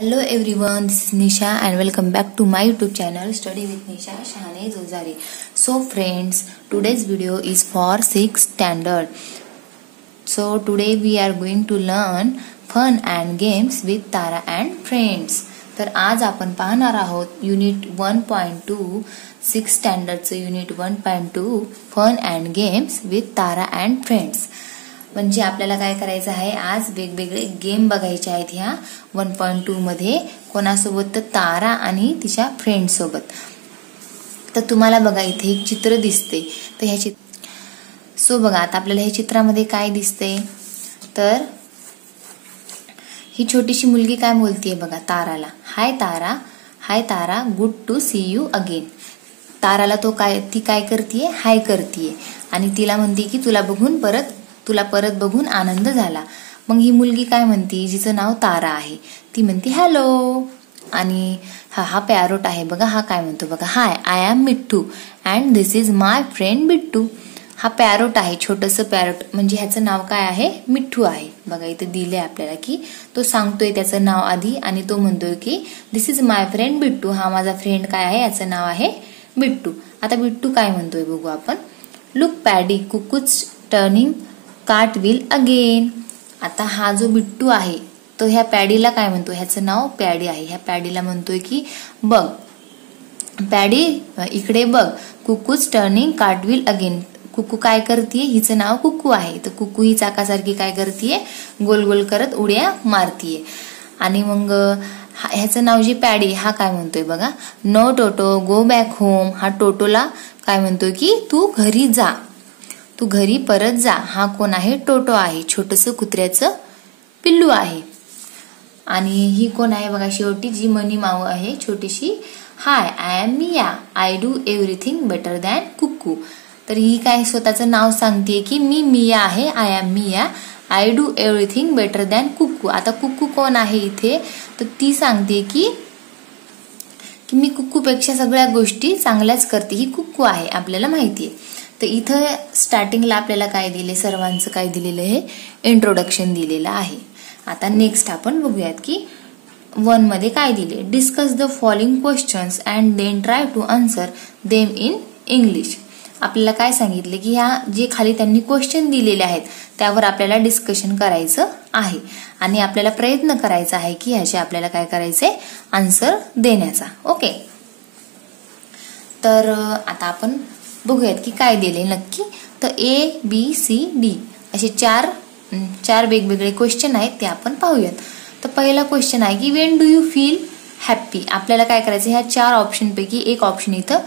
Hello everyone, this is Nisha and welcome back to my YouTube channel Study with Nisha Shahane Zozari. So friends, today's video is for 6th standard. So today we are going to learn fun and games with Tara and friends. तर आज आपण पाहणार आहोत unit 1.2 6th स्टँडर्डचं unit 1.2 fun and games with Tara and friends. म्हणजे आपल्याला काय करायचं आहे, आज वेगवेगळे गेम बघायचे आहेत ह्या 1.2 मध्ये. कोणासोबत, तर तारा आणि तिच्या फ्रेंड सोबत. तर तुम्हाला बघा इथे एक चित्र दिसते. तर ह्या सो बघा आता आपल्याला ह्या चित्रामध्ये काय दिसते, तर ही छोटीशी मुलगी काय बोलतीये बघा ताराला, hi Tara good to see you again. ताराला ती काय करतीये, हाय करतीये आणि तिला म्हणते की तुला परत बघून आनंद झाला. मग ही मुलगी काय म्हणते, जिचं नाव तारा आहे, ती म्हणते हॅलो. आणि हा पॅरोट आहे बघा, हा काय म्हणतो बघा, hi I am Mitthu and this is my friend Bittu. हा पॅरोट आहे, छोटंसं पॅरोट, म्हणजे ह्याचं नाव काय आहे, मिठ्ठू आहे. बघा इथे दिले आपल्याला की तो सांगतोय त्याचं नाव आधी आणि तो म्हणतोय की दिस इज माय फ्रेंड बिट्टू. हा माझा फ्रेंड काय आहे, याचं नाव आहे बिट्टू. आता बिट्टू काय म्हणतोय बघू आपण. Look paddy cuckoos turning cart wheel again. आता हा जो बिट्टू आहे तो ह्या पॅडीला काय म्हणतो, ह्याचं नाव पॅडी आहे. ह्या पॅडीला म्हणतोय की बघ पॅडी इकडे बघ, cuckoos turning cart wheel again. कुकू काय करतीये, हिचं नाव कुकू आहे. तर कुकू ही चाकासारखी काय करतीये, गोल गोल करत उड्या मारतीये. आणि मग ह्याचं नाव जे पॅडी, हा काय म्हणतोय बघा, नो टोटो गो बॅक होम. हा टोटोला काय म्हणतोय की तू घरी जा, तू घरी परत जा. हा कोण आहे, टोटो आहे, छोटंसं कुत्र्याचं पिल्लू आहे. आणि ही कोण आहे बघा, शेवटी जी मनी माऊ आहे छोटीशी, hi I am Mia I do everything better than Kukku. तर ही काय स्वतःचं नाव सांगते की मी मिया आहे, I am Mia I do everything better than Kukku. आता कुक्कू कोण आहे इथे, तर ती सांगते की मी कुक्कूपेक्षा सगळ्या गोष्टी चांगल्याच करते. ही कुक्कू आहे, आपल्याला माहितीये. तर इथं स्टार्टिंगला आपल्याला काय दिले, सर्वांचं काय दिलेलं आहे, इंट्रोडक्शन दिलेलं आहे. आता नेक्स्ट आपण बघूयात की 1 मध्ये काय दिले. Discuss the following questions and then try to answer them in English. आपल्याला काय सांगितले की ह्या जे खाली त्यांनी क्वेश्चन दिलेले आहेत त्यावर आपल्याला डिस्कशन करायचं आहे आणि आपल्याला प्रयत्न करायचा आहे की ह्याचे आपल्याला काय करायचे, आन्सर देण्याचा. ओके, तर आता आपण बघूयात की काय दिले नक्की. तर ABCD असे चार वेगवेगळे क्वेश्चन आहेत, ते आपण पाहूयात. तर पहिला क्वेश्चन आहे की Wien do you feel happy. आपल्याला काय करायचं, ह्या 4 ऑप्शन पैकी एक ऑप्शन इथं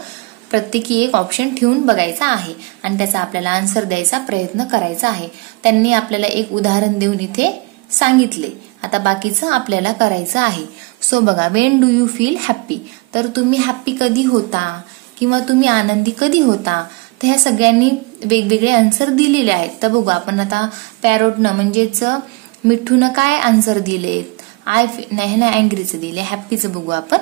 प्रत्येकी एक ऑप्शन ठेवून बघायचा आहे आणि त्याचा आपल्याला आन्सर द्यायचा प्रयत्न करायचा आहे. त्यांनी आपल्याला एक उदाहरण देऊन इथे सांगितले. आता बाकीचं आपल्याला करायचं आहे. सो बघा, Wien do you feel happy, तर तुम्ही हॅप्पी कधी होता किंवा तुम्ही आनंदी कधी होता. तर ह्या सगळ्यांनी वेगवेगळे आन्सर दिलेले आहेत. तर बघू आपण आता पॅरोटनं म्हणजेच मिठ्ठूनं काय आन्सर दिलेत, ह्यानं अँग्रीचं दिले, हॅप्पीचं बघू आपण.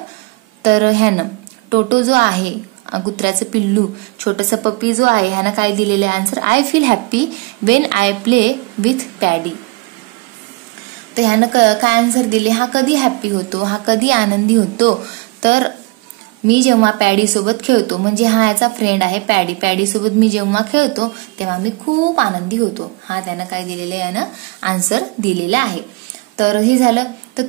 तर ह्यानं टोटो जो आहे, कुत्र्याचं पिल्लू, छोटंसं पप्पी जो आहे, ह्यानं काय दिलेलं आहे answer, I feel happy when I play with paddy. तर ह्यानं काय आन्सर दिले, हा कधी हॅप्पी होतो, हा कधी आनंदी होतो, तर मी जेव्हा पॅडी सोबत खेळतो. म्हणजे हा याचा फ्रेंड आहे पॅडी सोबत मी जेव्हा खेळतो तेव्हा मी खूप आनंदी होतो. हा त्यानं काय दिलेलं आहे, यानं आन्सर दिलेला आहे. तर हे झालं. तर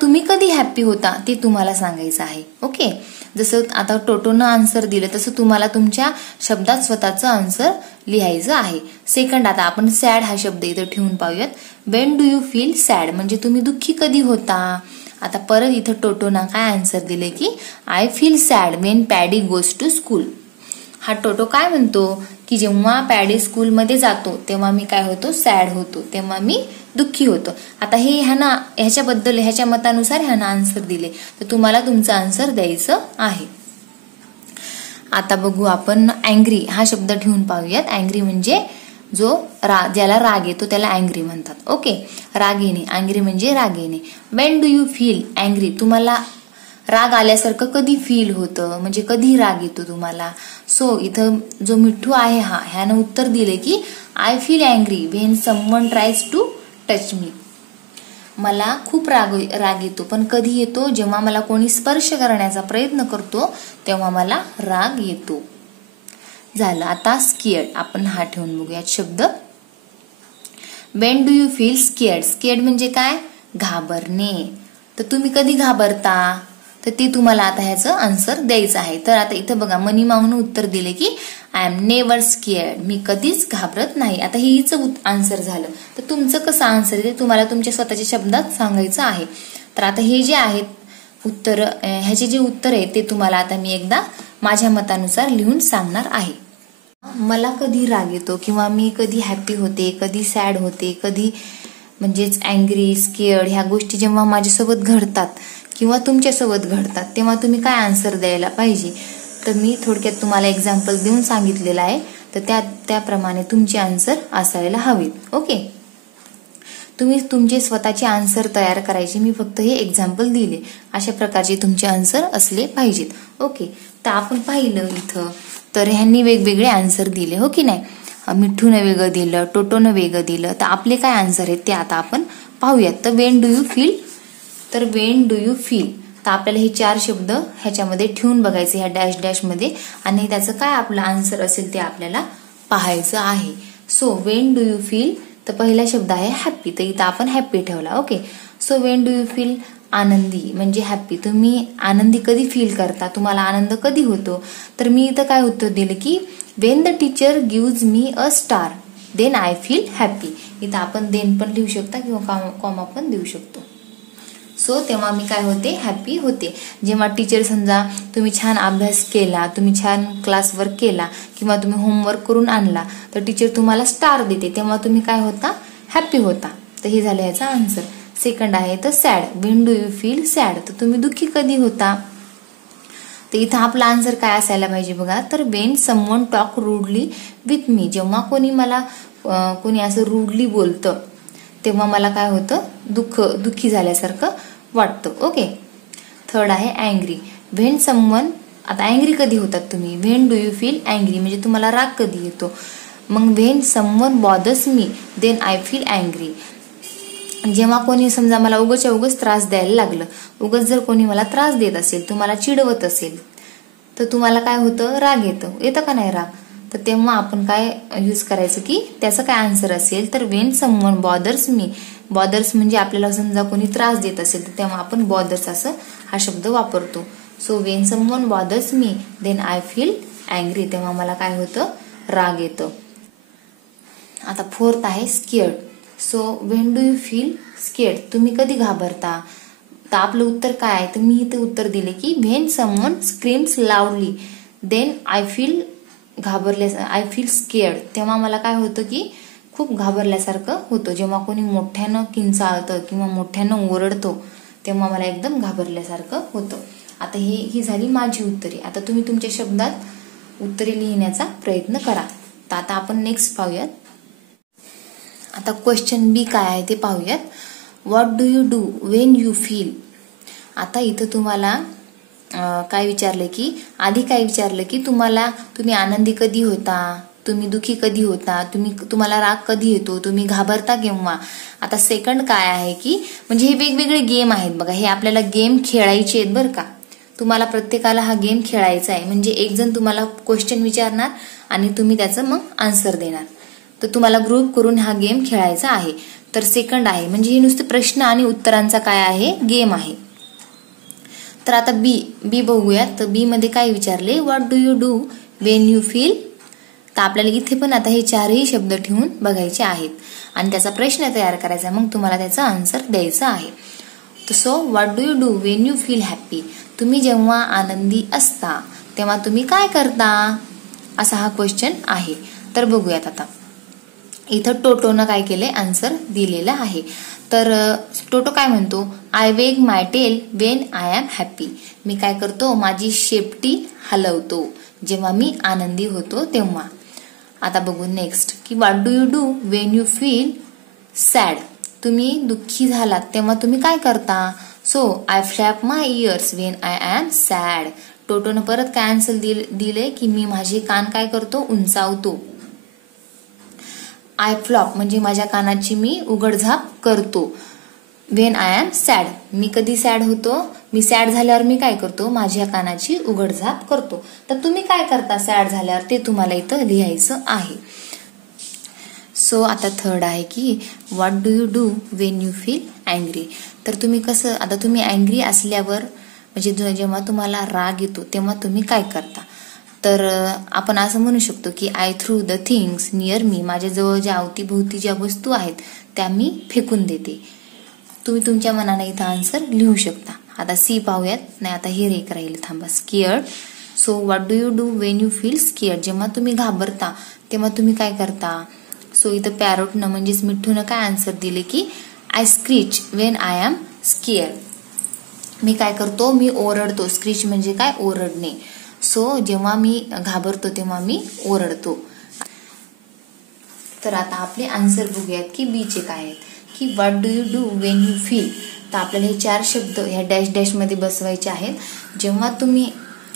तुम्ही कधी हॅप्पी होता ते तुम्हाला सांगायचं आहे. ओके, जसं आता टोटोनं आन्सर दिलं तसं तुम्हाला तुमच्या शब्दात स्वतःचं आन्सर लिहायचं आहे. सेकंड, आता आपण सॅड हा शब्द इथं ठेवून पाहूयात. Wien do you feel sad, म्हणजे तुम्ही दुःखी कधी होता. आता परत इथं टोटोनं काय आन्सर दिले की I feel sad when Paddy goes to school. हा टोटो काय म्हणतो की जेव्हा पॅडी स्कूलमध्ये जातो तेव्हा मी काय होतो, सॅड होतो, तेव्हा मी दुःखी होतो. आता हे ह्याच्या मतानुसार ह्यानं आन्सर दिले. तर तुम्हाला तुमचं आन्सर द्यायचं आहे. आता बघू आपण अँग्री हा शब्द ठेवून पाहूयात. अँग्री म्हणजे ज्याला राग येतो त्याला अँग्री म्हणतात. ओके, राग येणे, अँग्री म्हणजे राग येणे. Wien do you feel angry, तुम्हाला राग आल्यासारखं कधी फील होतं, म्हणजे कधी राग येतो तुम्हाला. सो इथं जो मिठ्ठू आहे ह्यानं उत्तर दिले की I feel angry when someone tries to touch me. मला खूप राग येतो, पण कधी येतो? जेव्हा मला कोणी स्पर्श करण्याचा प्रयत्न करतो तेव्हा मला राग येतो. झालं. आता स्केअर्ड आपण हा ठेवून बघूयात शब्द. When do you feel scared? Scared म्हणजे काय? घाबरणे. तर तुम्ही कधी घाबरता? तर ते तुम्हाला आता ह्याचं आन्सर द्यायचं आहे. तर आता इथं बघा, मनी माऊनं उत्तर दिले की आय एम नेव्हर स्केअर्ड, मी कधीच घाबरत नाही. आता हे हिचं आन्सर झालं. तर तुमचं कसं आन्सर आहे ते तुम्हाला तुमच्या स्वतःच्या शब्दात सांगायचं आहे. तर आता हे जे आहेत उत्तर, ह्याचे जे उत्तर आहे ते तुम्हाला आता मी एकदा माझ्या मतानुसार लिहून सांगणार आहे. मला कधी राग येतो किंवा मी कधी हॅपी होते, कधी सॅड होते, कधी म्हणजेच अँग्री, स्केअर्ड ह्या गोष्टी जेव्हा माझ्यासोबत घडतात किंवा तुमच्यासोबत घडतात तेव्हा तुम्ही काय आन्सर द्यायला पाहिजे? तर मी थोडक्यात तुम्हाला एक्झाम्पल देऊन सांगितलेलं आहे. तर त्याप्रमाणे तुमचे आन्सर असायला हवेत. ओके, तुम्ही तुमचे स्वतःचे आन्सर तयार करायचे. मी फक्त हे एक्झाम्पल दिले. अशा प्रकारचे तुमचे आन्सर असले पाहिजेत. ओके, तर आपण पाहिलं इथं तर ह्यांनी वेगवेगळे आन्सर दिले, हो की नाही? मिठूनं वेगळं दिलं, टोटोनं वेगळं दिलं. तर आपले काय आन्सर आहेत ते आता आपण पाहूयात. तर वेन डू यू फील? तर वेन डू यू फील, तर आपल्याला हे 4 शब्द ह्याच्यामध्ये ठेवून बघायचे ह्या डॅश डॅश मध्ये, आणि त्याचं काय आपलं आन्सर असेल ते आपल्याला पाहायचं आहे. So when do you feel, तर पहिला शब्द आहे हॅप्पी, तर इथं आपण हॅप्पी ठेवला. Okay, so when do you feel? आनंदी म्हणजे हॅप्पी. तुम्ही आनंदी कधी फील करता? तुम्हाला आनंद कधी होतो? तर मी इथं काय उत्तर दिलं की when the teacher gives me a star then I feel happy. इथं आपण देन पण लिहू शकता किंवा कॉमा पण देऊ शकतो. सो तेव्हा मी काय होते? हॅप्पी होते. जेव्हा टीचर समजा तुम्ही छान अभ्यास केला, तुम्ही छान क्लास वर्क केला किंवा तुम्ही होमवर्क करून आणला तर टीचर तुम्हाला स्टार देते, तेव्हा तुम्ही काय होता? हॅप्पी होता. तर हे झालं याचा आन्सर. सेकंड आहे तर sad. Wien do you feel sad? तर तुम्ही दुःखी कधी होता? तर इथं आपला आन्सर काय असायला पाहिजे बघा. तर Wien someone talk rudely with me, जेव्हा कोणी असं रूडली बोलतं तेव्हा मला काय होतं? दुःखी झाल्यासारखं वाटतं. ओके, थर्ड आहे अँग्री. व्हेन समवन, आता अँग्री कधी होतात तुम्ही? When do you feel angry म्हणजे तुम्हाला राग कधी येतो? मग when someone bothers me then I feel angry, जेव्हा कोणी समजा मला उगाच त्रास द्यायला लागलं, उगाच जर कोणी मला त्रास देत असेल, तुम्हाला चिडवत असेल तर तुम्हाला काय होतं? राग येतं का नाही राग? तर तेव्हा आपण काय यूज करायचं की त्याचं काय आन्सर असेल? तर वेन समवन बॉदर्स मी, बॉदर्स म्हणजे आपल्याला समजा कोणी त्रास देत असेल तर तेव्हा आपण बॉदर्स असं हा शब्द वापरतो. So when someone bothers me then I feel angry, तेव्हा मला काय होतं? राग येतं. आता फोर्थ आहे scared. So when do you feel scared? तुम्ही कधी घाबरता? तर आपलं उत्तर काय आहे? तर मी इथे उत्तर दिले की when someone screams loudly then I feel I feel scared, तेव्हा मला काय होतं की खूप घाबरल्यासारखं होतं. जेव्हा कोणी मोठ्यानं किंचाळतं किंवा मोठ्यानं ओरडतो तेव्हा मला एकदम घाबरल्यासारखं होतं. आता ही झाली माझी उत्तरे. आता तुम्ही तुमच्या शब्दात उत्तरे लिहिण्याचा प्रयत्न करा. तर आता आपण नेक्स्ट पाहूयात. आता क्वेश्चन बी काय आहे ते पाहूयात. What do you do when you feel? आता इथं तुम्हाला काय विचारलं की आधी काय विचारलं की तुम्ही आनंदी कधी होता, तुम्ही दुखी कधी होता, तुम्हाला राग कधी येतो, तुम्ही घाबरता केव्हा. आता सेकंड काय आहे की म्हणजे हे वेगवेगळे गेम आहेत बघा. हे आपल्याला गेम खेळायचे आहेत बरं का. तुम्हाला प्रत्येकाला हा गेम खेळायचा आहे. म्हणजे एक जण तुम्हाला क्वेश्चन विचारणार आणि तुम्ही त्याचं मग आन्सर देणार. तर तुम्हाला ग्रुप करून हा गेम खेळायचा आहे. तर सेकंड आहे म्हणजे हे नुसते प्रश्न आणि उत्तरांचा काय आहे? गेम आहे. तर आता बी बघूयात. तर बी मध्ये काय विचारले? What do you do when you feel? तर आपल्याला इथे पण आता हे 4ही शब्द ठेवून बघायचे आहेत आणि त्याचा प्रश्न तयार करायचा, मग तुम्हाला त्याचा आन्सर द्यायचा आहे. So what do you do when you feel happy? तुम्ही जेव्हा आनंदी असता तेव्हा तुम्ही काय करता? असा हा क्वेश्चन आहे. तर बघूयात आता. इथं टोटोनं काय केलंय? आन्सर दिलेला आहे. तर टोटो काय म्हणतो? I wag my tail when I am happy. मी काय करतो? माझी शेपटी हलवतो जेव्हा मी आनंदी होतो तेव्हा. आता बघू नेक्स्ट की what do you do when you feel sad? तुम्ही दुःखी झालात तेव्हा तुम्ही काय करता? So I flap my ears when I am sad. टोटोनं परत काय आन्सर दिले की मी माझे कान काय करतो? उंचावतो. आय फ्लॉप म्हणजे माझ्या कानाची मी उघडझाप करतो. व्हेन आय एम सॅड, मी कधी सॅड होतो, मी सॅड झाल्यावर मी काय करतो, माझ्या कानाची उघडझाप करतो. तर तुम्ही काय करता सॅड झाल्यावर ते तुम्हाला इथं लिहायचं आहे. सो आता थर्ड आहे की what do you do when you feel angry. तर तुम्ही कसं, आता तुम्ही अँग्री असल्यावर म्हणजे जेव्हा तुम्हाला राग येतो तेव्हा तुम्ही काय करता. तर आपण असं म्हणू शकतो की I through the things near मी, माझ्याजवळ ज्या अवतीभोवती ज्या वस्तू आहेत त्या मी फेकून देते. तुम्ही तुमच्या मनाने इथं आन्सर लिहू शकता. आता सी पाहूयात, नाही आता हे एक राहील, थांबा. Scared. So what do you do when you feel scared, जेव्हा तुम्ही घाबरता तेव्हा तुम्ही काय करता. सो इथं पॅरोटनं म्हणजेच मिठ्ठूनं काय आन्सर दिले की I screech when I am scared, मी काय करतो, मी ओरडतो. स्क्रीच म्हणजे काय, ओरडणे. सो जेव्हा मी घाबरतो तेव्हा मी ओरडतो. तर आता आपले आन्सर बघूयात की बीचे काय आहेत. की what do you do when you feel, तर आपल्याला हे 4 शब्द ह्या डॅश डॅशमध्ये बसवायचे आहेत. जेव्हा तुम्ही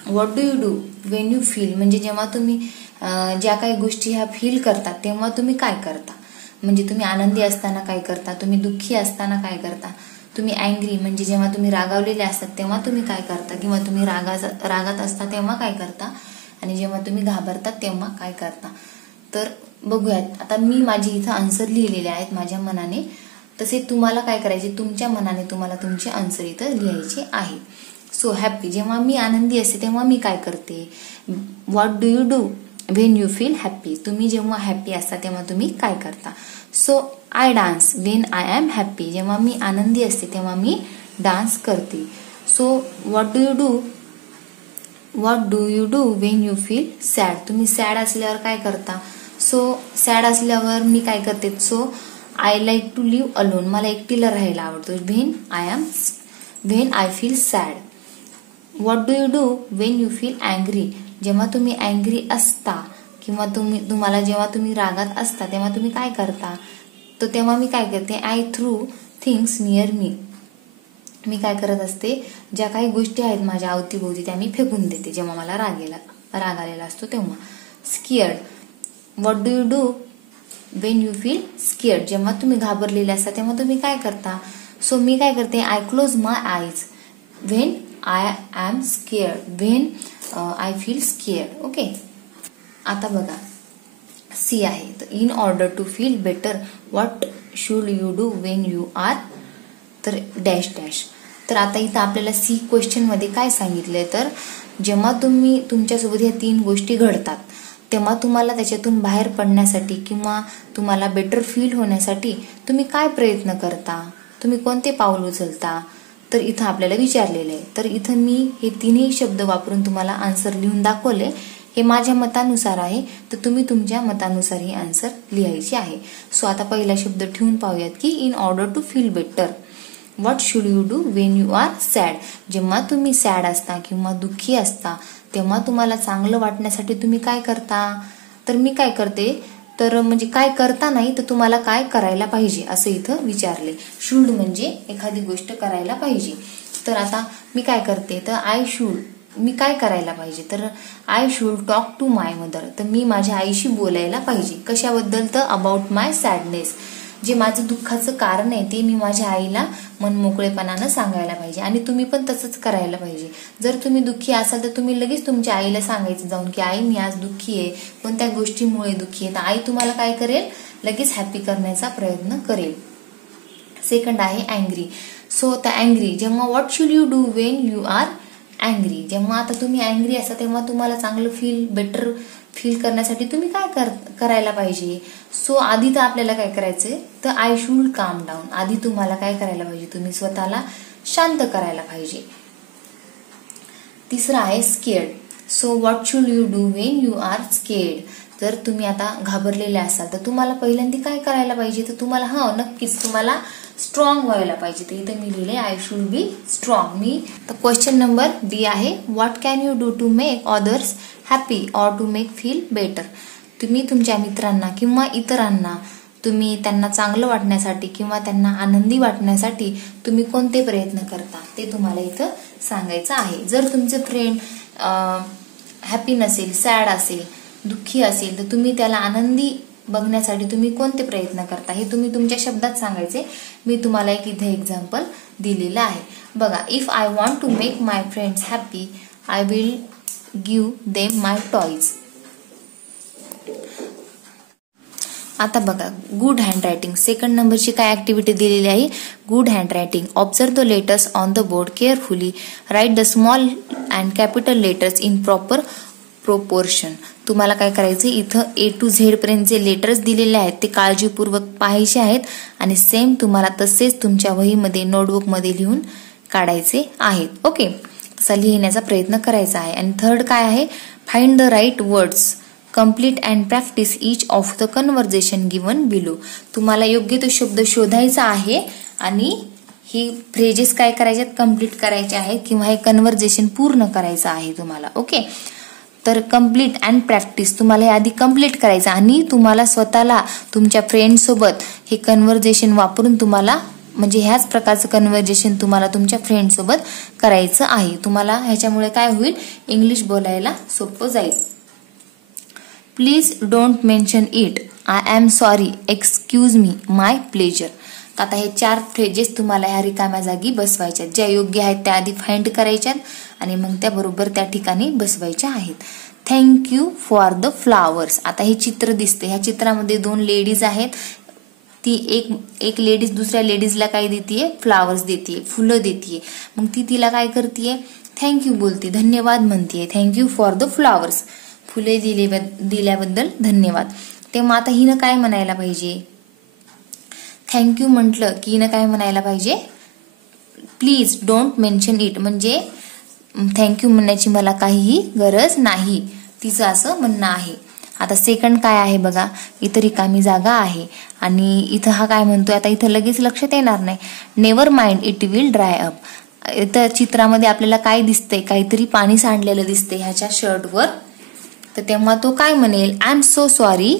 what do you do when you feel म्हणजे जेव्हा तुम्ही ज्या काही गोष्टी ह्या फील करता तेव्हा तुम्ही काय करता. म्हणजे तुम्ही आनंदी असताना काय करता, तुम्ही दुःखी असताना काय करता, तुम्ही अँग्री म्हणजे जेव्हा तुम्ही रागावलेले असतात तेव्हा तुम्ही काय करता, किंवा तुम्ही रागात असता तेव्हा काय करता, आणि जेव्हा तुम्ही घाबरतात तेव्हा काय करता. तर बघूयात. आता मी माझी इथं आन्सर लिहिलेले आहेत माझ्या मनाने, तसे तुम्हाला काय करायचे, तुमच्या मनाने तुम्हाला तुमचे आन्सर इथं लिहायचे आहे. सो हॅप्पी, जेव्हा मी आनंदी असते तेव्हा मी काय करते. What do you do when you feel happy, तुम्ही जेव्हा हॅप्पी असता तेव्हा तुम्ही काय करता. So I dance when I am happy, जेव्हा मी आनंदी असते तेव्हा मी डान्स करते. So what do you do when you feel sad, तुम्ही सॅड असल्यावर काय करता. सो सॅड असल्यावर मी काय करते. So I like to live alone, मला एकटीला राहायला आवडतो. When I feel sad. What do you do when you feel angry, जेव्हा तुम्ही अँग्री असता किंवा तुम्हाला जेव्हा तुम्ही रागात असता तेव्हा तुम्ही काय करता. तर तेव्हा मी काय करते, I throw things near me, मी काय करत असते, ज्या काही गोष्टी आहेत माझ्या अवतीभोवती त्या मी फेकून देते जेव्हा मला राग आलेला असतो तेव्हा. Scared. What do you do when you feel scared, जेव्हा तुम्ही घाबरलेले असता तेव्हा तुम्ही काय करता. सो मी काय करते, I close my eyes when I am scared, when I feel scared. Okay. आता बघा सी आहे. तर in order to feel better what should you do when you are, तर डॅश डॅश. तर आता इथं आपल्याला सी क्वेश्चनमध्ये काय सांगितलंय, तर जेव्हा तुम्ही तुमच्यासोबत ह्या 3 गोष्टी घडतात तेव्हा तुम्हाला त्याच्यातून बाहेर पडण्यासाठी किंवा तुम्हाला बेटर फील होण्यासाठी तुम्ही काय प्रयत्न करता, तुम्ही कोणते पाऊल उचलता, तर इथं आपल्याला विचारलेलं आहे. तर इथं मी हे 3ही शब्द वापरून तुम्हाला आन्सर लिहून दाखवले. हे माझ्या मतानुसार आहे, तर तुम्ही तुमच्या मतानुसार ही आन्सर लिहायची आहे. सो आता पहिला शब्द ठेवून पाहूयात की in order to feel better what should you do when you are sad, जेव्हा तुम्ही सॅड असता किंवा दुःखी असता तेव्हा तुम्हाला चांगलं वाटण्यासाठी तुम्ही काय करता. तर मी काय करते, तर म्हणजे काय करता नाही तर तुम्हाला काय करायला पाहिजे असं इथं विचारले. शूड म्हणजे एखादी गोष्ट करायला पाहिजे. तर आता मी काय करते, तर मी काय करायला पाहिजे, तर I should talk to my mother, तर मी माझ्या आईशी बोलायला पाहिजे. कशाबद्दल, तर अबाउट माय सॅडनेस, जे माझं दुःखाचं कारण आहे ते मी माझ्या आईला मनमोकळेपणानं सांगायला पाहिजे. आणि तुम्ही पण तसंच करायला पाहिजे. जर तुम्ही दुःखी असाल तर तुम्ही लगेच तुमच्या आईला सांगायचं जाऊन की आई मी आज दुःखी आहे, कोणत्या गोष्टीमुळे दुःखी आहे, तर आई तुम्हाला काय करेल, लगेच हॅपी करण्याचा प्रयत्न करेल. सेकंड आहे अँग्री. सो द अँग्री, जेव्हा what should you do when you are angry, जेव्हा आता तुम्ही अँग्री असता तेव्हा तुम्हाला चांगलं बेटर फील करण्यासाठी तुम्ही काय करायला पाहिजे. सो आधी तर आपल्याला काय करायचंय, तर आय शुड काम डाऊन, आधी तुम्हाला काय करायला पाहिजे, तुम्ही स्वतःला शांत करायला पाहिजे. तिसरं आहे scared. So what should you do when you are scared, जर तुम्ही आता घाबरलेले असाल तर तुम्हाला पहिल्यांदा काय करायला पाहिजे, तर तुम्हाला नक्कीच तुम्हाला स्ट्रॉंग व्हायला पाहिजे. तर इथे मी लिहिले आय शुड बी स्ट्रॉंग. मी तर क्वेश्चन नंबर बी आहे, what can you do to make others happy or to make feel better, तुम्ही तुमच्या मित्रांना किंवा इतरांना तुम्ही त्यांना चांगलं वाटण्यासाठी किंवा त्यांना आनंदी वाटण्यासाठी तुम्ही कोणते प्रयत्न करता ते तुम्हाला इथं सांगायचं आहे. जर तुमचे फ्रेंड हॅपी नसेल, सॅड असेल, दुःखी असेल तर तुम्ही त्याला आनंदी बघण्यासाठी तुम्ही कोणते प्रयत्न करता हे तुम्ही तुमच्या शब्दात सांगायचे. मी तुम्हाला एक इथे एक्झाम्पल दिलेलं आहे बघा. If I want to make my friends happy I will give them my toys. आता बघा गुड हँडरायटिंग. सेकंड नंबरची काय ऍक्टिव्हिटी दिलेली आहे, good handwriting. Observe the letters on the board carefully. Write the small and capital letters in proper proportion. तुम्हाला काय करायचे, इथं A to Z पर्यंत जे लेटर्स दिलेले आहेत ते काळजीपूर्वक पाहायचे आहेत आणि सेम तुम्हाला तसेच तुमच्या वहीमध्ये नोटबुकमध्ये लिहून काढायचे आहेत. ओके, तसा लिहिण्याचा प्रयत्न करायचा आहे. आणि थर्ड काय आहे, find the right words, complete and practice each of the conversation given below. तुम्हाला योग्य तो शब्द शोधायचा आहे आणि ही फ्रेजेस काय करायचे, कम्प्लीट करायचे आहेत किंवा हे कन्व्हर्सेशन पूर्ण करायचं आहे तुम्हाला. ओके, तर कम्प्लीट अँड प्रॅक्टिस तुम्हाला हे आधी कम्प्लीट करायचं आणि तुम्हाला स्वतःला तुमच्या फ्रेंडसोबत हे कन्व्हर्सेशन वापरून तुम्हाला म्हणजे ह्याच प्रकारचं कन्व्हर्सेशन तुम्हाला तुमच्या फ्रेंडसोबत करायचं आहे. तुम्हाला ह्याच्यामुळे काय होईल, इंग्लिश बोलायला सोपं जाईल. Please don't mention it, I am sorry, excuse me, my pleasure. आता हे 4 फ्रेजेस तुम्हाला ह्या रिकाम्या जागी बसवायच्या, ज्या योग्य आहेत त्या आधी फाइंड करायच्यात आणि मग त्या बरोबर त्या ठिकाणी बसवायच्या आहेत. Thank you for the flowers. आता हे चित्र दिसते, ह्या चित्रामध्ये 2 लेडीज आहेत. ती एक लेडीज दुसऱ्या लेडीजला काय देतीये, फ्लावर्स देतीये, फुलं देतीये. मग ती तिला काय करतीये, थँक्यू बोलते, धन्यवाद म्हणतीये. थँक्यू फॉर द फ्लावर्स, फुले दिल्याबद्दल धन्यवाद. तेव्हा आता हिनं काय म्हणायला पाहिजे, थँक्यू म्हटलं की हिनं काय म्हणायला पाहिजे, प्लीज डोंट मेन्शन इट, म्हणजे थँक्यू म्हणण्याची मला काहीही गरज नाही, तिचं असं म्हणणं आहे. आता सेकंड काय आहे बघा, इथं रिकामी जागा आहे आणि इथं हा काय म्हणतोय, आता इथं लगेच लक्षात येणार नाही, never mind it will dry up. इथं चित्रामध्ये आपल्याला काय दिसतंय, काहीतरी पाणी सांडलेलं दिसतंय ह्याच्या शर्टवर. तर तेव्हा तो काय म्हणेल, I am so sorry,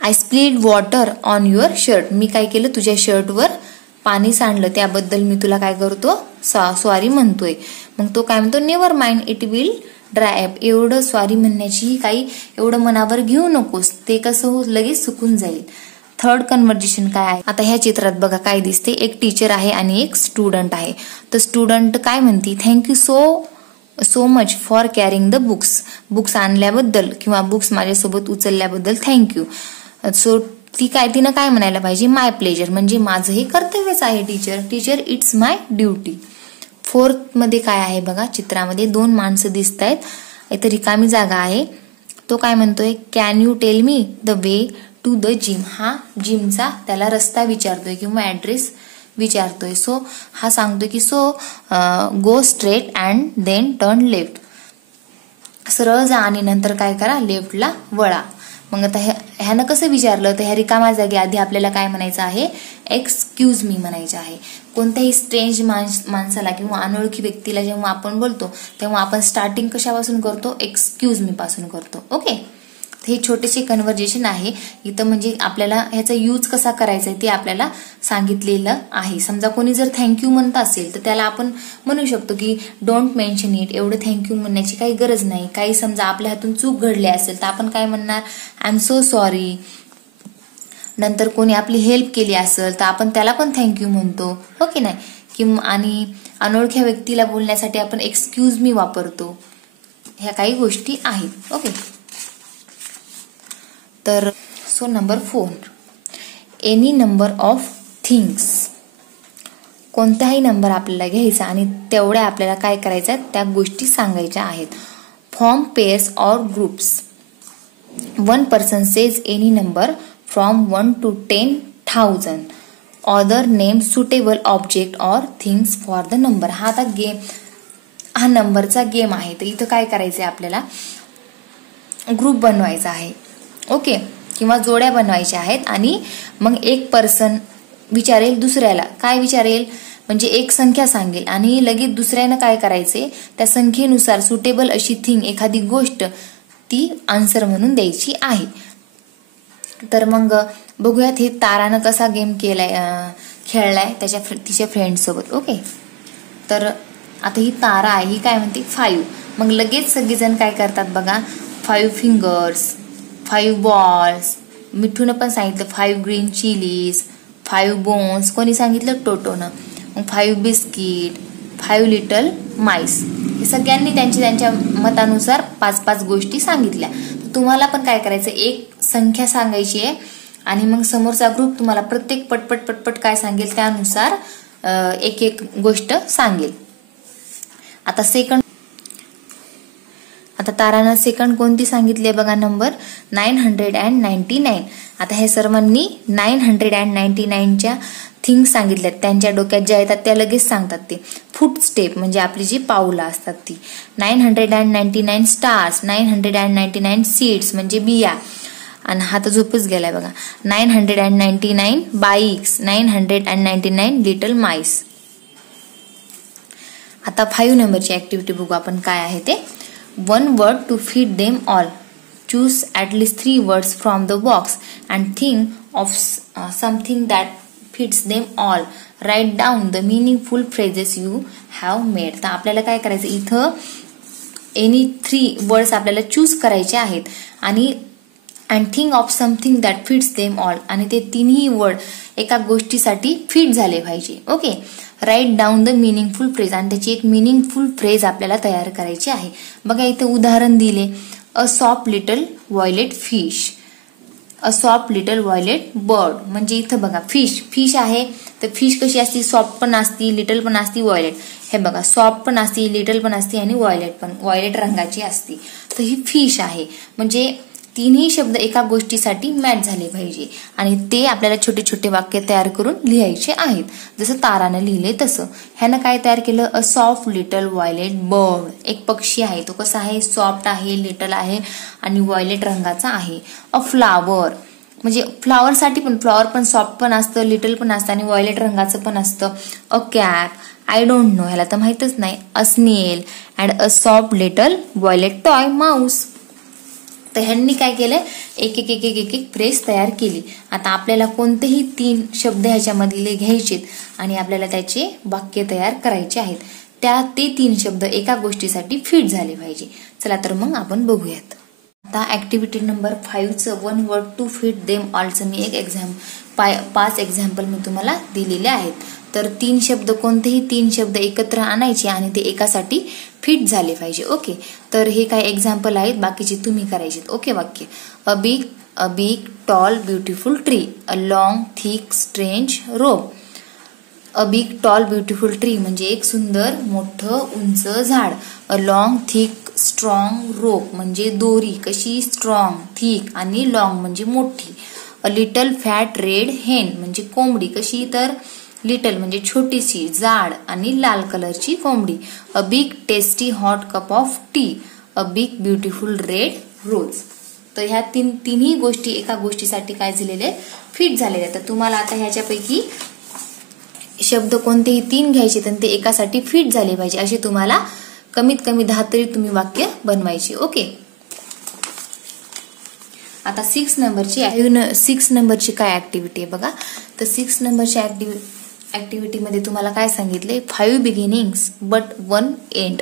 I split water on your shirt. मी काय केलं, तुझ्या शर्टवर पाणी सांडलं, त्याबद्दल मी तुला काय करतो, सॉरी म्हणतोय. मग तो काय म्हणतो, never mind it will dry up. एवढं सॉरी म्हणण्याची काही एवढं मनावर घेऊ नकोस, ते कसं हो लगेच सुकून जाईल. थर्ड कन्व्हर्सेशन काय आहे, आता ह्या चित्रात बघा काय दिसते, एक टीचर आहे आणि एक स्टुडंट आहे. तर स्टुडंट काय म्हणते, thank you so much for carrying the books. Books आणल्याबद्दल किंवा बुक्स माझ्यासोबत उचलल्याबद्दल थँक्यू. सो तिनं काय म्हणायला पाहिजे, माय प्लेजर, म्हणजे माझं हे कर्तव्यच आहे teacher it's my duty. Fourth मध्ये काय आहे बघा, चित्रामध्ये 2 माणसं दिसत आहेत, इथं रिकामी जागा आहे. तो काय म्हणतोय, can you tell me the way to the gym. हा जिमचा त्याला रस्ता विचारतोय किंवा ऍड्रेस विचारतोय. सो हा सांगतोय की go straight and then turn left. सरळ जा आणि नंतर काय करा, लेफ्टला वळा. मग आता ह्यानं कसं विचारलं, तर ह्या रिकाम्या जागी आधी आपल्याला काय म्हणायचं आहे, एक्सक्यूज मी म्हणायचं आहे. कोणत्याही स्ट्रेंज माणसाला किंवा अनोळखी व्यक्तीला जेव्हा आपण बोलतो तेव्हा आपण स्टार्टिंग कशापासून करतो, एक्सक्यूज मी पासून करतो. ओके, हे छोटेसे कन्व्हर्सेशन आहे इथं, म्हणजे आपल्याला ह्याचा यूज कसा करायचा आहे ते आपल्याला सांगितलेलं आहे. समजा कोणी जर थँक्यू म्हणत असेल तर त्याला आपण म्हणू शकतो की डोंट मेन्शन इट, एवढं थँक्यू म्हणण्याची काही गरज नाही. काही समजा आपल्या हातून चूक घडली असेल तर आपण काय म्हणणार, आय एम सो सॉरी. नंतर कोणी आपली हेल्प केली असेल तर आपण त्याला पण थँक्यू म्हणतो, हो की नाही. किंवा आणि अनोळख्या व्यक्तीला बोलण्यासाठी आपण एक्सक्यूज मी वापरतो. ह्या काही गोष्टी आहेत. ओके, तर so number 4, any number of things. कोणताही नंबर आपल्याला घ्यायचा आणि तेवढ्या आपल्याला काय करायचं, त्या गोष्टी सांगायच्या आहेत. Form pairs or groups. 1 person says any number from 1 to 10,000. Other name suitable object or things for the number. हा आता गेम, हा नंबरचा गेम आहे. तर इथं काय करायचंय, आपल्याला ग्रुप बनवायचा आहे. ओके, किंवा जोड्या बनवायच्या आहेत आणि मग एक पर्सन विचारेल दुसऱ्याला, काय विचारेल म्हणजे एक संख्या सांगेल आणि लगेच दुसऱ्यानं काय करायचे, त्या संख्येनुसार सुटेबल अशी थिंग, एखादी गोष्ट ती आन्सर म्हणून द्यायची आहे. तर मग बघूयात हे तारानं कसा गेम खेळलाय तिच्या फ्रेंड सोबत. ओके, तर आता ही तारा आहे, ही काय म्हणते 5. मग लगेच सगळेजण काय करतात बघा, 5 fingers, 5 balls, मिठून पण सांगितलं 5 ग्रीन चिलीज, 5 बोन्स कोणी सांगितलं टोटोनं, मग 5 बिस्किट, 5 लिटल माईस. हे सगळ्यांनी त्यांच्या मतानुसार 5-5 गोष्टी सांगितल्या. तुम्हाला पण काय करायचं, एक संख्या सांगायची आहे आणि मग समोरचा ग्रुप तुम्हाला प्रत्येक पटपट काय सांगेल त्यानुसार एक एक गोष्ट सांगेल. आता तारानं सेकंड कोणती सांगितली आहे बघा, नंबर 999. आता हे सर्वांनी 999च्या थिंग्स सांगितल्यात, त्यांच्या डोक्यात ज्या येतात त्या लगेच सांगतात. ते फूट स्टेप म्हणजे आपली जी पाऊलं असतात ती. 999 स्टार्स, 999 सीड्स म्हणजे बिया, आणि हा तर झोपच गेलाय बघा. 999 बाईक्स, 999 लिटल माईस. आता 5 नंबरची ऍक्टिव्हिटी बघू आपण काय आहे ते. 1 word to feed them all. Choose at least 3 words from the box and think of something that fits them all. Write down the meaningful phrases you have made. तर आपल्याला काय करायचं, इथं एनी 3 वर्ड्स आपल्याला चूज करायचे आहेत आणि and think of something that fits them all. आणि ते तिन्ही वर्ड एका गोष्टीसाठी फिट झाले पाहिजे. Okay, write down the meaningful phrase, आणि त्याची एक मिनिंगफुल फ्रेज आपल्याला तयार करायची आहे. बघा इथे उदाहरण दिले, a soft little violet fish, a soft little violet bird. म्हणजे इथं बघा फिश आहे, तर फिश कशी असती, सॉफ्ट पण असती, लिटल पण असती, व्हायलेट. हे बघा सॉफ्ट पण असती, लिटल पण असती आणि व्हायलेट पण, व्हायलेट रंगाची असती. तर ही फिश आहे. म्हणजे तिन्ही शब्द एका गोष्टीसाठी मॅच झाले पाहिजे आणि ते आपल्याला छोटे छोटे वाक्य तयार करून लिहायचे आहेत, जसं तारानं लिहिले तसं. ह्यानं काय तयार केलं, a soft little violet bird. एक पक्षी आहे, तो कसा आहे, सॉफ्ट आहे, लिटल आहे आणि व्हायलेट रंगाचा आहे. अ फ्लावर, म्हणजे फ्लॉवरसाठी पण, फ्लॉवर पण सॉफ्ट पण असतं, लिटल पण असतं आणि व्हायलेट रंगाचं पण असतं. A cat, I don't know, ह्याला तर माहितच नाही. A snail and a soft little violet toy Mouse. तर ह्यांनी काय केलंय, एक एक फ्रेज तयार केली. आता आपल्याला कोणतेही 3 शब्द ह्याच्यामधले घ्यायचेत आणि आपल्याला त्याचे वाक्य तयार करायचे आहेत. ते 3 शब्द एका गोष्टीसाठी फिट झाले पाहिजे. चला तर मग आपण बघूयात. आता ऍक्टिव्हिटी नंबर 5चं 1 word to feed them allचं मी एक 5 एक्झाम्पल मी तुम्हाला दिलेले आहेत. तर 3 शब्द, कोणतेही 3 शब्द एकत्र आणायचे आणि ते एकासाठी फिट झाले पाहिजे. ओके, तर हे काय एक्झाम्पल आहेत, बाकीचे तुम्ही करायचे. ओके, वाक्य, a big tall beautiful tree, a long thick strange rope. A big tall beautiful tree म्हणजे एक सुंदर मोठं उंच झाड. A long thick strong rope म्हणजे दोरी कशी स्ट्रॉंग, थिक आणि लॉंग म्हणजे मोठी. अ लिटल फॅट रेड हेन म्हणजे कोंबडी कशी, तर लिटल म्हणजे छोटीशी, जाड आणि लाल कलरची कोंबडी. A big tasty hot cup of tea. A big beautiful red rose. तर ह्या तिन्ही गोष्टी एका गोष्टीसाठी काय झालेले, फिट झालेले. तर तुम्हाला आता ह्याच्यापैकी शब्द कोणतेही 3 घ्यायचे तर ते एकासाठी फिट झाले पाहिजे, असे तुम्हाला कमीत कमी 10 तरी तुम्ही वाक्य बनवायची. ओके, आता 6 नंबरची काय ऍक्टिव्हिटी आहे बघा. तर 6 नंबरची ऍक्टिव्हिटीमध्ये तुम्हाला काय सांगितले, 5 beginnings but 1 end.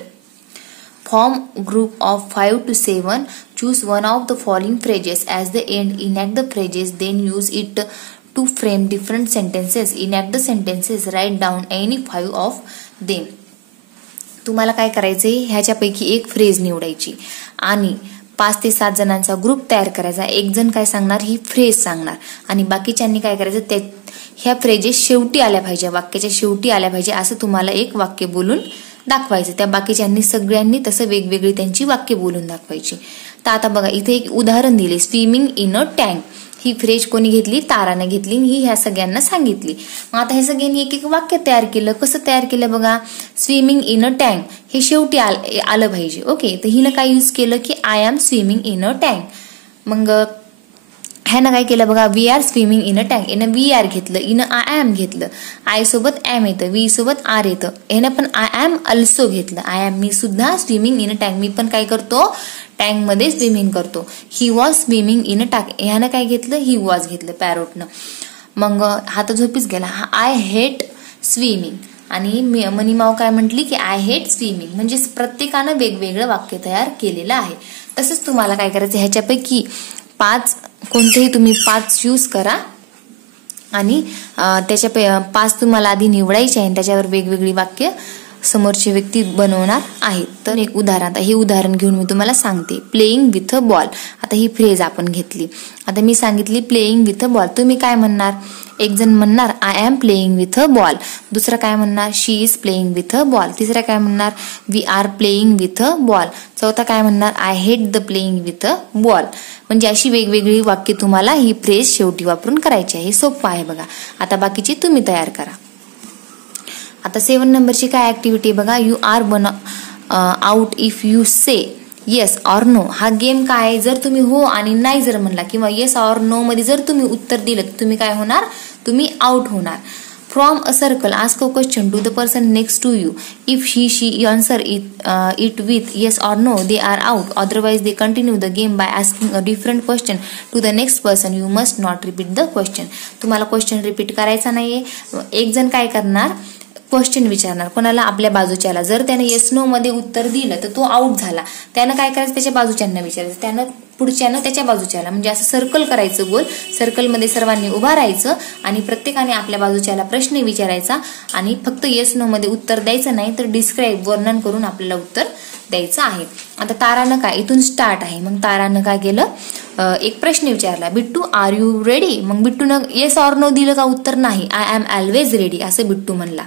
Form group of 5 to 7. Choose one of the following phrases as the end. Enact the phrases, then use it to frame different sentences. Enact the sentences. Write down any 5 of them. तुम्हाला काय करायचंय, ह्याच्यापैकी एक phrase निवडायची आणि 5 ते 7 जणांचा group तयार करायचा. एक जण काय सांगणार, ही फ्रेज सांगणार आणि बाकीच्यांनी काय करायचं, ह्या फ्रेजेस शेवटी आल्या पाहिजे, वाक्याच्या शेवटी आल्या पाहिजे असं तुम्हाला एक वाक्य बोलून दाखवायचं. त्या बाकीच्यांनी सगळ्यांनी तसं वेगवेगळी त्यांची वाक्य बोलून दाखवायची. तर आता बघा इथे एक उदाहरण दिले, swimming in a tank. He phrase कोणी घेतली, ताराने घेतली, ही ह्या सगळ्यांना सांगितली. मग आता हे सगळ्यांनी एक वाक्य तयार केलं. कसं तयार केलं बघा, स्विमिंग इन अ टँक हे शेवटी आलं पाहिजे. ओके, तर हिनं काय यूज केलं की I am swimming in a tank. मग ह्यानं काय केलं बघा, we are swimming in a tank. यानं वी आर घेतलं, इनं आय एम घेतलं, आय सोबत एम येतं, वी सोबत आर येतं. यानं पण आय एम अल्सो घेतलं, आय एम मी सुद्धा स्विमिंग इन अ टँक, मी पण काय करतो टँक मध्ये स्विमिंग करतो. He was swimming in a tank, ह्यानं काय घेतलं, ही वॉज घेतलं पॅरोटनं. मग हा तर झोपीच गेला. आय हेट स्विमिंग आणि मनीमाव काय म्हटली की आय हेट स्विमिंग. म्हणजे प्रत्येकानं वेगवेगळं वाक्य तयार केलेलं आहे. तसंच तुम्हाला काय करायचं, ह्याच्यापैकी 5 कोणतेही तुम्ही 5 चूज करा आणि त्याच्या 5 तुम्हाला आधी निवडायचे आहे, त्याच्यावर वेगवेगळी वाक्य समोरची व्यक्ती बनवणार आहे. तर एक उदाहरण, आता हे उदाहरण घेऊन मी तुम्हाला सांगते. Playing with a ball. आता ही फ्रेज आपण घेतली. आता मी सांगितली प्लेइंग विथ अ बॉल. तुम्ही काय म्हणणार? एक जण म्हणणार I am playing with a ball. दुसरा काय म्हणणार? She is playing with a ball. तिसरा काय म्हणणार? We are playing with a ball. चौथा काय म्हणणार? I hate the playing with a ball. म्हणजे अशी वेगवेगळी वाक्य तुम्हाला ही फ्रेज शेवटी वापरून करायची आहे. सोपं आहे बघा. आता बाकीची तुम्ही तयार करा. आता 7 नंबरची काय ऍक्टिव्हिटी बघा. You are one out if you say yes or no. हा गेम काय आहे? जर तुम्ही हो आणि नाही जर म्हणला किंवा येस ऑर नो मध्ये जर तुम्ही उत्तर दिलं तर तुम्ही काय होणार? तुम्ही आउट होणार. From a circle ask a question to the person next to you. If she answer it with yes or no they are out. Otherwise they continue the game by asking a different question to the next person. You must not repeat the question. तुम्हाला question repeat करायचा नाहीये. एक जण काय करणार? Question विचारणार कोणाला? आपल्या बाजूच्याला. जर त्याने येस नो मध्ये उत्तर दिलं तर तो आउट झाला. त्यानं काय करायचं? त्याच्या बाजूच्यांना विचारायचं, त्यानं पुढच्यानं त्याच्या बाजूच्याला, म्हणजे असं सर्कल करायचं गोल. सर्कलमध्ये सर्वांनी उभा राहायचं आणि प्रत्येकाने आपल्या बाजूच्याला प्रश्न विचारायचा आणि फक्त येस नो मध्ये उत्तर द्यायचं नाही, तर डिस्क्राईब वर्णन करून आपल्याला उत्तर द्यायचं आहे. आता तारानं काय, इथून स्टार्ट आहे. मग तारानं काय केलं? एक प्रश्न विचारला, बिट्टू आर यू रेडी. मग बिट्टूनं येस ऑर नो दिलं का? उत्तर नाही. आय एम ऑलवेज रेडी असं बिट्टू म्हणला.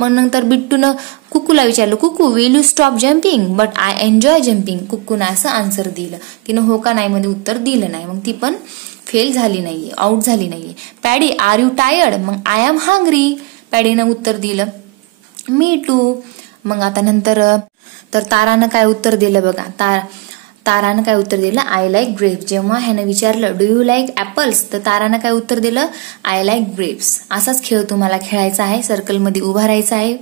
मग नंतर बिट्टूनं कुकूला विचारलं, Kuku will you stop jumping. But I enjoy jumping. कुकूनं असं आन्सर दिलं. तिनं हो का नाही मध्ये उत्तर दिलं नाही. मग ती पण फेल झाली नाहीये, आउट झाली नाहीये. Paddy are you tired. मग आय एम हंग्री. पॅडीनं उत्तर दिलं मी टू. मग आता नंतर तर तारानं काय उत्तर दिलं बघा. तारानं काय उत्तर दिलं? I like grapes. जेव्हा ह्यानं विचारलं डू यू लाईक ऍपल्स तर तारानं काय उत्तर दिलं? I like grapes. असाच खेळ तुम्हाला खेळायचा आहे. सर्कलमध्ये उभा राहायचा आहे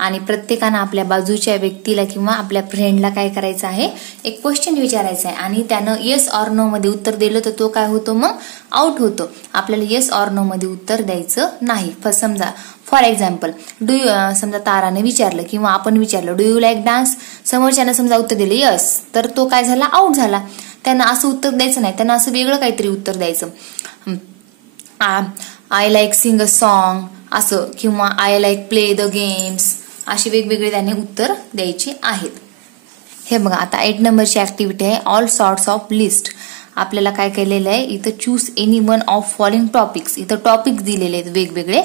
आणि प्रत्येकानं आपल्या बाजूच्या व्यक्तीला किंवा आपल्या फ्रेंडला काय करायचं आहे? एक क्वेश्चन विचारायचा आहे आणि त्यानं येस ऑर नो मध्ये उत्तर दिलं तर तो काय होतो? मग आउट होतो. आपल्याला येस ऑर नो मध्ये उत्तर द्यायचं नाही. समजा फॉर एक्झाम्पल डू यू, समजा ताराने विचारलं किंवा आपण विचारलं डू यू लाईक डान्स. समोरच्यानं समजा उत्तर दिलं यस, तर तो काय झाला? आउट झाला. त्यानं असं उत्तर द्यायचं नाही, त्यानं असं वेगळं काहीतरी उत्तर द्यायचं. I like sing a song असं, किंवा I like play the games. अशी वेगवेगळे त्याने उत्तर द्यायचे आहेत. हे बघा आता 8 नंबरची ऍक्टिव्हिटी आहे ऑल सॉर्ट्स ऑफ लिस्ट. आपल्याला काय केलेलं आहे इथं? Choose any one of following topics. इथं टॉपिक्स दिलेले आहेत वेगवेगळे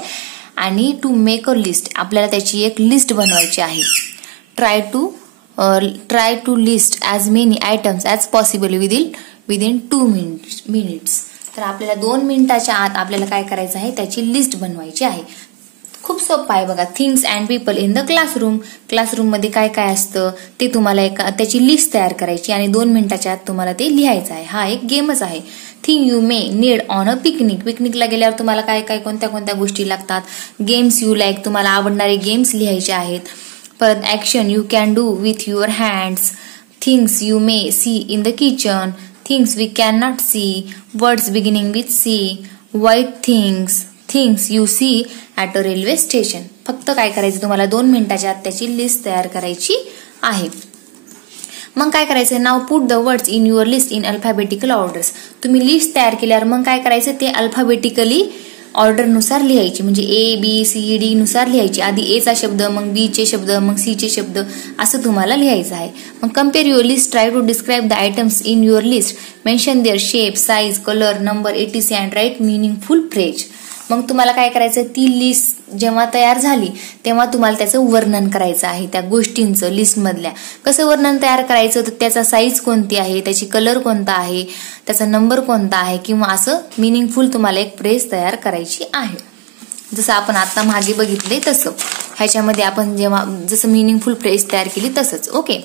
आणि टू मेक अ लिस्ट. आपल्याला त्याची एक लिस्ट बनवायची आहे. Try to list as many items as possible within 2 minutes. तर आपल्याला 2 मिनिटाच्या आत आपल्याला काय करायचं आहे? त्याची लिस्ट बनवायची आहे. खूप सोपं आहे बघा. Things and people in the classroom. Classroom मध्ये काय काय असतं ते तुम्हाला त्याची लिस्ट तयार करायची आणि 2 मिनिटाच्या आत तुम्हाला ते लिहायचं आहे. हा एक गेमच आहे. Thing you may need on a picnic. पिकनिकला गेल्यावर तुम्हाला काय काय कोणत्या गोष्टी लागतात. Games you like. तुम्हाला आवडणारे गेम्स लिहायचे आहेत. परत action you can do with your hands. Things you may see in the kitchen. Things we can not see. Words beginning with C. White things you see at a railway station. फक्त काय करायचं? तुम्हाला 2 मिनिटाच्या आत त्याची list तयार करायची आहे. मग काय करायचं? Now put the words in your list in alphabetical orders. तुम्ही लिस्ट तयार केल्यावर मग काय करायचं? ते अल्फाबेटिकली ऑर्डरनुसार लिहायची, म्हणजे ABCD नुसार लिहायची. आधी A चा शब्द, मग B चे शब्द, मग C चे शब्द, असं तुम्हाला लिहायचं आहे. मग compare your list. Try to describe the items in your list. Mention their shape, size, colour, number etc and write meaningful phrase. मग तुम्हाला काय करायचं? ती लिस्ट जेव्हा तयार झाली तेव्हा तुम्हाला त्याचं वर्णन करायचं आहे. त्या गोष्टींचं लिस्टमधल्या कसं वर्णन तयार करायचं? तर त्याचा साईज कोणती आहे, त्याची कलर कोणता आहे, त्याचा नंबर कोणता आहे, किंवा असं मिनिंगफुल तुम्हाला एक फ्रेज तयार करायची आहे. जसं आपण आता मागे बघितले तसं ह्याच्यामध्ये आपण जेव्हा जसं मिनिंगफुल फ्रेज तयार केली तसंच. ओके.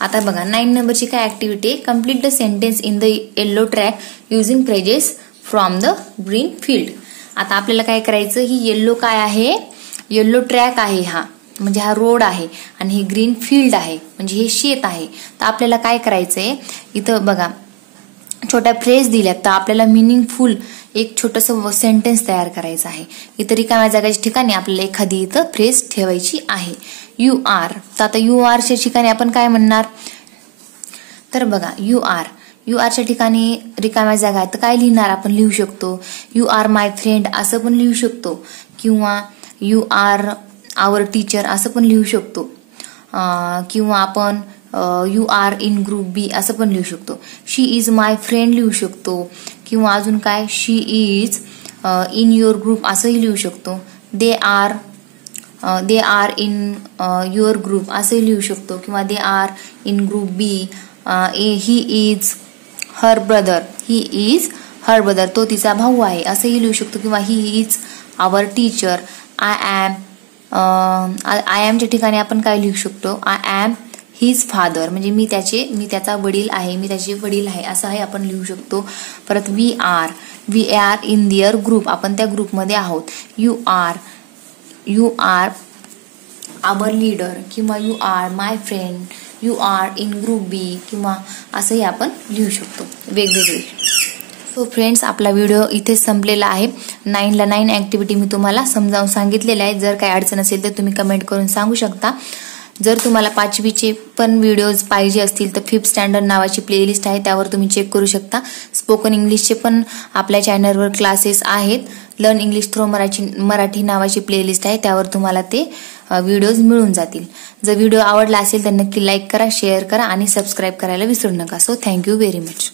आता बघा 9 नंबरची काय ऍक्टिव्हिटी आहे? Complete the sentence in the yellow track using phrases from the green field. आता आपल्याला काय करायचं? ही येल्लो काय आहे? येल्लो ट्रॅक आहे हा, म्हणजे हा रोड आहे आणि ही ग्रीन फील्ड आहे, म्हणजे हे शेत आहे. तर आपल्याला काय करायचंय? इथं बघा छोट्या फ्रेज दिल्यात, तर आपल्याला मिनिंगफुल एक छोटंसं सेंटेन्स तयार करायचं आहे. इतर रिकाम्या जागेच्या ठिकाणी आपल्याला एखादी इथं फ्रेज ठेवायची आहे. You are. तर आता यू आरच्या ठिकाणी आपण काय म्हणणार? तर बघा यू आरच्या ठिकाणी रिकाम्या जागा आहेत तर काय लिहिणार आपण, लिहू शकतो यू आर माय फ्रेंड असं पण लिहू शकतो, किंवा यू आर आवर टीचर असं पण लिहू शकतो, किंवा आपण यू आर इन ग्रुप बी असं पण लिहू शकतो. शी इज माय फ्रेंड लिहू शकतो, किंवा अजून काय she is in your group असंही लिहू शकतो. They are in your group असंही लिहू शकतो, किंवा they are in group B. He is her brother, he is her brother तो तिचा भाऊ आहे असंही लिहू शकतो, किंवा he is our teacher. I एमच्या ठिकाणी आपण काय लिहू शकतो, आय एम हिज फादर म्हणजे मी त्याचा वडील आहे, मी त्याचे वडील आहे असंही आपण लिहू शकतो. परत we are in their group आपण त्या ग्रुपमध्ये आहोत. यू आर आवर लीडर, किंवा you are my friend, you are in group B, किंवा असंही आपण लिहू शकतो वेगवेगळे. सो फ्रेंड्स, आपला व्हिडिओ इथेच संपलेला आहे. 9ला 9 ॲक्टिव्हिटी मी तुम्हाला समजावून सांगितलेल्या आहे. जर काही अडचण असेल तर तुम्ही कमेंट करून सांगू शकता. जर तुम्हाला 5वीचे पण व्हिडिओज पाहिजे असतील तर 5th स्टँडर्ड नावाची प्लेलिस्ट आहे, त्यावर तुम्ही चेक करू शकता. स्पोकन इंग्लिशचे पण आपल्या चॅनलवर क्लासेस आहेत. लर्न इंग्लिश थ्रू मराठी नावाची प्लेलिस्ट आहे, त्यावर तुम्हाला ते व्हिडिओज मिळून जातील. जर व्हिडिओ आवडला असेल तर नक्की लाईक करा, शेअर करा आणि सबस्क्राईब करायला विसरू नका. So thank you very much.